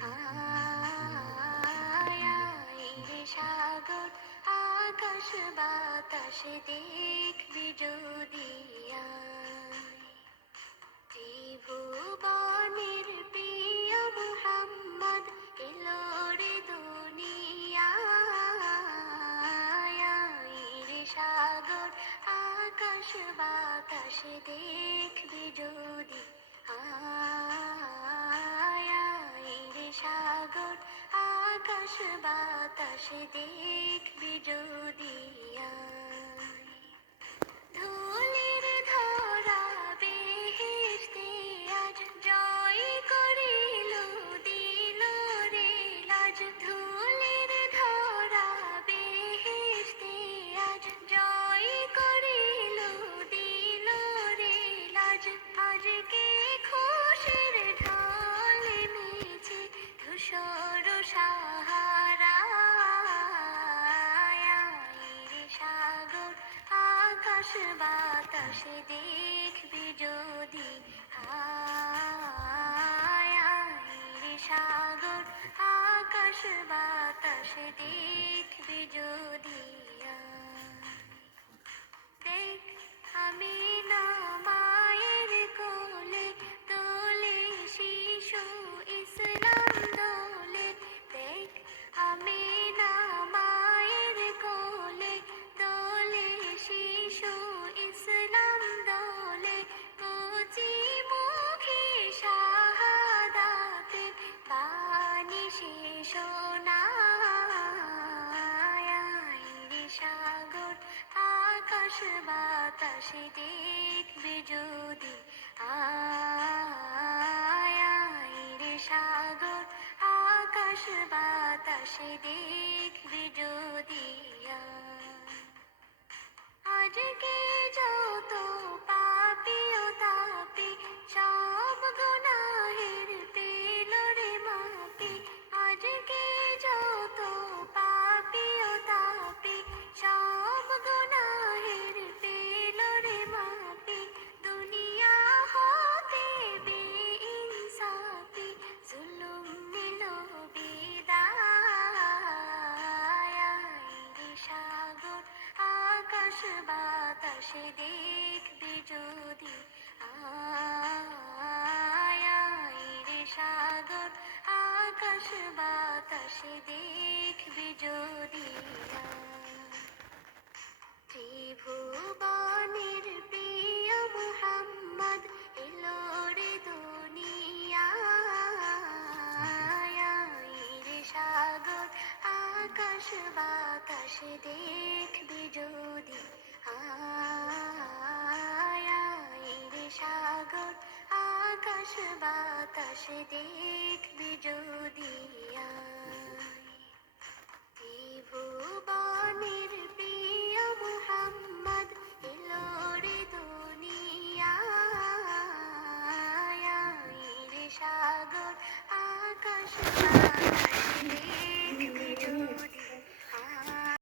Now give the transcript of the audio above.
আয় আয় রে সাগর, আকাশ বাতাস দেখবি যদি আয়। ত্রিভুবনের প্রিয় মুহাম্মদ এলো রে দুনিয়ায়। আয় রে সাগর, আকাশ বাতাস দেখবি যদি আয়। আয় রে সাগর, আকাশ বাতাস দেখবি যদি আয়। ধুলির ধরা বেহেশতে আজ জয় করিল দিল রে লাজ। ধুলির ধরা বেহেশতে আজ জয় করিল দিল রে লাজ। আজকে খুশির ঢল নেমেছে ধূসর সাহারায়। রে সাগর, আকাশ বাতাস দেখবি যদি আয়। রে সাগর, আকাশ বাতাস দেখবি যদি আয়। দেখ আমি না মায়ের কোলে দোলে শিশু ইসলাম দোলে। দেখ আমি না মায়ের কোলে দোলে শিশু ইসলাম দোলে। কচি মুখে শাহাদাতে বাণী শেষ শোনায়। রে সাগর, আকাশ বাতাস দেখবি যদি আয়। রে সাগর, আকাশ বাতাস দেখবি যদি আয়। আজকে যত পাপী ও তাপী সব গুনাহের পেল রে মাপি। আজকে যত পাপী ও তাপী সব গুনাহের পেল রে মাপি। দুনিয়া হতে বেইনসাফি জুলুম নিল বিদায়। রে সাগর, আকাশ বাতাস দেখবি যদি আয়। রে সাগর, আকাশ বাতাস দেখবি যদি আয়। ত্রিভুবনের প্রিয় মুহাম্মদ এলো রে দুনিয়ায়। রে সাগর, আকাশ বাতাস দেখবি যদি আয়। রে সাগর, আকাশ বাতাস দেখবি যদি আয়। ত্রিভুবনের প্রিয় মুহাম্মদ এলো রে দুনিয়ায়। রে সাগর, আকাশ